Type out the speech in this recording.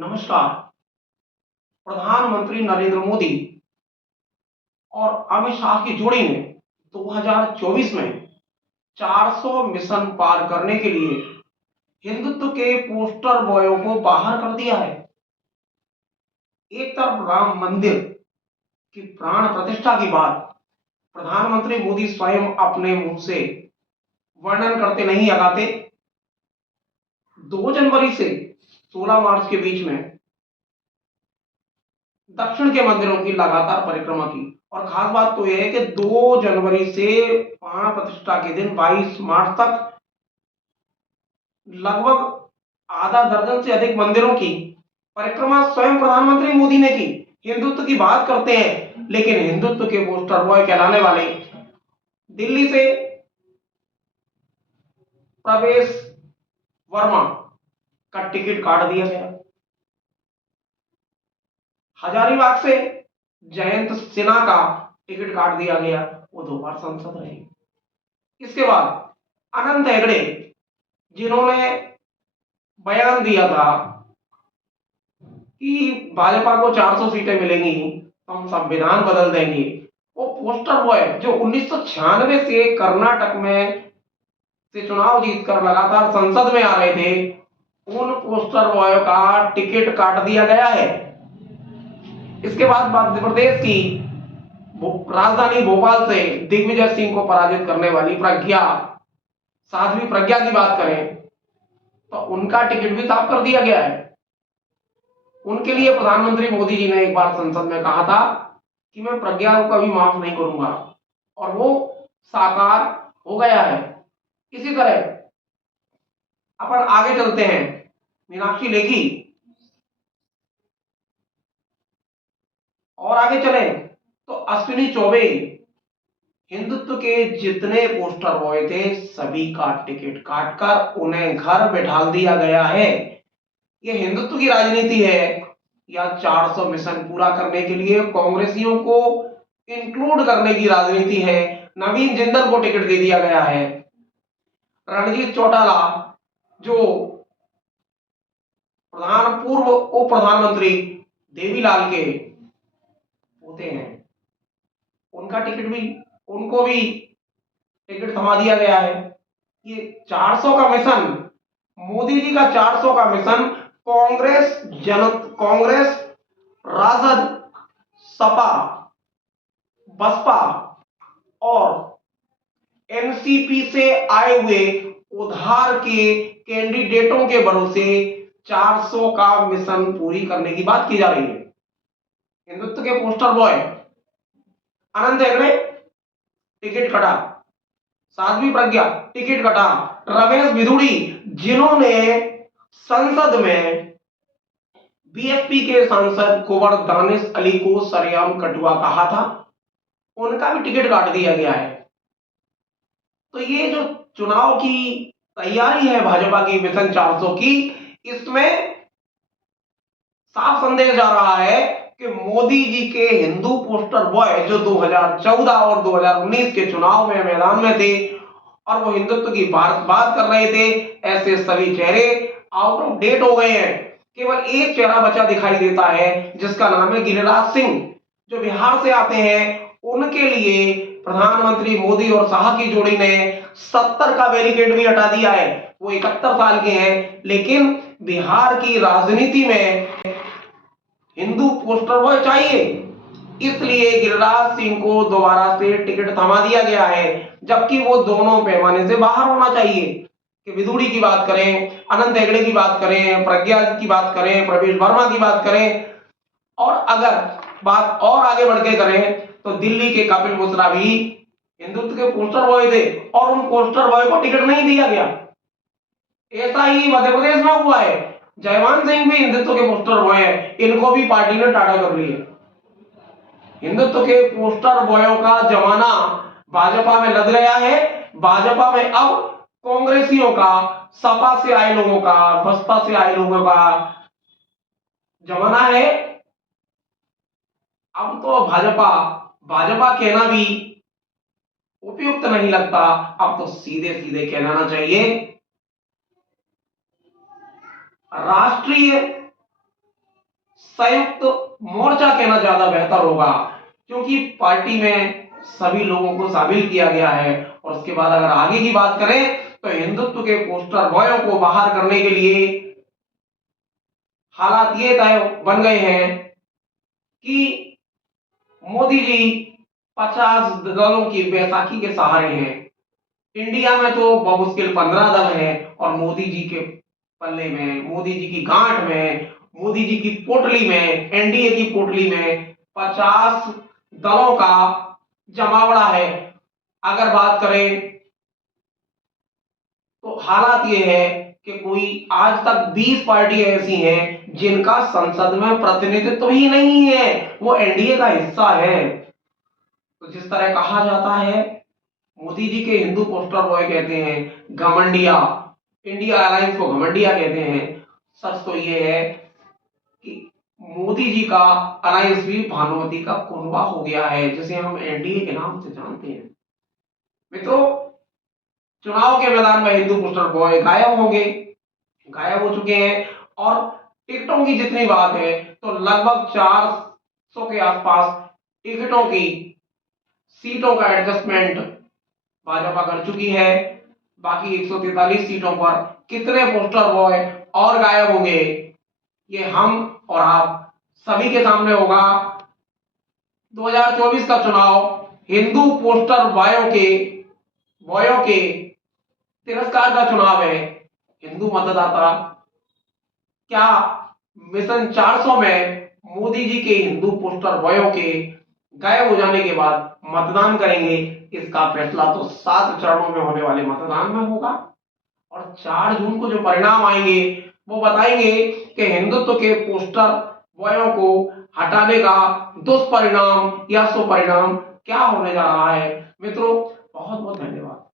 नमस्कार। प्रधानमंत्री नरेंद्र मोदी और अमित शाह की जोड़ी ने 2024 में 400 मिशन पार करने के लिए हिंदुत्व के पोस्टर बॉयों को बाहर कर दिया है। एक तरफ राम मंदिर की प्राण प्रतिष्ठा की बात प्रधानमंत्री मोदी स्वयं अपने मुंह से वर्णन करते नहीं लगाते। 2 जनवरी से 16 मार्च के बीच में दक्षिण के मंदिरों की लगातार परिक्रमा की। और खास बात तो यह है कि 2 जनवरी से प्राण प्रतिष्ठा के दिन 22 मार्च तक लगभग आधा दर्जन से अधिक मंदिरों की परिक्रमा स्वयं प्रधानमंत्री मोदी ने की। हिंदुत्व की बात करते हैं, लेकिन हिंदुत्व के पोस्टर बॉय कहलाने वाले दिल्ली से प्रवेश वर्मा का टिकट काट दिया गया। हजारीबाग से जयंत सिन्हा का टिकट काट दिया गया, वो 2 बार सांसद रहे। इसके बाद अनंत हेगड़े, जिन्होंने बयान दिया था कि भाजपा को 400 सीटें मिलेंगी, हम संविधान बदल देंगे, वो पोस्टर बॉय जो 1996 से कर्नाटक में से चुनाव जीतकर लगातार संसद में आ रहे थे, उन पोस्टर बॉय का टिकट काट दिया गया है। इसके बाद मध्य प्रदेश की राजधानी भोपाल से दिग्विजय सिंह को पराजित करने वाली साध्वी प्रज्ञा की बात करें तो उनका टिकट भी साफ कर दिया गया है। उनके लिए प्रधानमंत्री मोदी जी ने एक बार संसद में कहा था कि मैं प्रज्ञा को कभी माफ नहीं करूंगा, और वो साकार हो गया है। इसी तरह अपन आगे चलते हैं। मीनाक्षी लेखी, और आगे चले तो अश्विनी चौबे, हिंदुत्व के जितने पोस्टर बॉय थे सभी का टिकट काटकर उन्हें घर बैठा दिया गया है। यह हिंदुत्व की राजनीति है या 400 मिशन पूरा करने के लिए कांग्रेसियों को इंक्लूड करने की राजनीति है? नवीन जिंदल को टिकट दे दिया गया है। रणजीत चौटाला, जो पूर्व उप प्रधानमंत्री देवीलाल के होते हैं, उनको भी टिकट थमा दिया गया है। ये 400 का मिशन, मोदी जी का 400 का मिशन कांग्रेस, राजद, सपा, बसपा और एनसीपी से आए हुए उधार के कैंडिडेटों के भरोसे 400 का मिशन पूरी करने की बात की जा रही है। हिंदुत्व के पोस्टर बॉय अनंत हेगड़े टिकट कटा, साध्वी प्रज्ञा टिकट कटा, रमेश भिदुड़ी, जिन्होंने संसद में बीएसपी के सांसद कुंवर दानिश अली को सरेआम कटुआ कहा था, उनका भी टिकट काट दिया गया है। तो ये जो चुनाव की तैयारी है भाजपा की मिशन 400 की, इसमें साफ संदेश जा रहा है कि मोदी जी के हिंदू पोस्टर बॉय जो 2014 और 2019 के चुनाव में मैदान में थे और वो हिंदुत्व की बात कर रहे थे, ऐसे सभी चेहरे आउट ऑफ डेट हो गए हैं। केवल एक चेहरा बचा दिखाई देता है जिसका नाम है गिरिराज सिंह, जो बिहार से आते हैं। उनके लिए प्रधानमंत्री मोदी और शाह की जोड़ी ने 70 का बैरिकेड भी हटा दिया है। वो 71 साल के हैं, लेकिन बिहार की राजनीति में हिंदू पोस्टर बॉय चाहिए, इसलिए गिरिराज सिंह को दोबारा से टिकट थमा दिया गया है, जबकि वो दोनों पैमाने से बाहर होना चाहिए। कि विदुड़ी की बात करें, अनंत हेगड़े की बात करें, प्रज्ञा की बात करें, प्रवेश वर्मा की बात करें, और अगर बात और आगे बढ़ के करें तो दिल्ली के कपिल मिश्रा भी हिंदुत्व के पोस्टर बॉय थे और उन पोस्टर बॉय को टिकट नहीं दिया गया। ऐसा ही मध्य प्रदेश में हुआ है। जयवान सिंह भी हिंदुत्व के पोस्टर बॉय है, इनको भी पार्टी ने टाटा कर ली है। हिंदुत्व के पोस्टर बॉयों का जमाना भाजपा में लग गया है। भाजपा में अब कांग्रेसियों का, सपा से आए लोगों का, बसपा से आए लोगों का जमाना है। अब तो भाजपा कहना भी उपयुक्त नहीं लगता, अब तो सीधे सीधे कह देना चाहिए राष्ट्रीय संयुक्त मोर्चा कहना ज्यादा बेहतर होगा, क्योंकि पार्टी में सभी लोगों को शामिल किया गया है। और उसके बाद अगर आगे की बात करें तो हिंदुत्व के पोस्टर बॉयों को बाहर करने के लिए हालात ये तय बन गए हैं कि मोदी जी 50 दलों की बैसाखी के सहारे हैं। इंडिया में तो बमुश्किल 15 दल है, और मोदी जी के पल्ले में, मोदी जी की गांठ में, मोदी जी की पोटली में, एनडीए की पोटली में 50 दलों का जमावड़ा है। अगर बात करें तो हालात ये है कि कोई आज तक 20 पार्टी ऐसी हैं जिनका संसद में प्रतिनिधित्व ही नहीं है, वो एनडीए का हिस्सा है। तो जिस तरह कहा जाता है, मोदी जी के हिंदू पोस्टर बॉय कहते हैं घमंडिया, इंडिया अलायंस को घमंडिया कहते हैं। सच तो ये है कि मोदी जी का अलायंस भी भानुमति का कुनबा हो गया है, जिसे हम एनडीए के नाम से जानते हैं। मित्रों, चुनाव के मैदान में हिंदू पोस्टर बॉय गायब हो चुके हैं। और टिकटों की जितनी बात है तो लगभग 400 के आसपास टिकटों की सीटों का एडजस्टमेंट भाजपा कर चुकी है। बाकी 143 सीटों पर कितने पोस्टर बॉय और गायब होंगे, ये हम और आप सभी के सामने होगा। 2024 का चुनाव हिंदू पोस्टर बॉयों के तिरस्कार का चुनाव है। हिंदू मतदाता क्या मिशन 400 में मोदी जी के हिंदू पोस्टर बॉयों के गायब हो जाने के बाद मतदान करेंगे? इसका फैसला तो 7 चरणों में होने वाले मतदान में होगा, और 4 जून को जो परिणाम आएंगे वो बताएंगे कि हिंदुत्व के पोस्टर बॉयों को हटाने का दुष्परिणाम या सुपरिणाम क्या होने जा रहा है। मित्रों, बहुत बहुत धन्यवाद।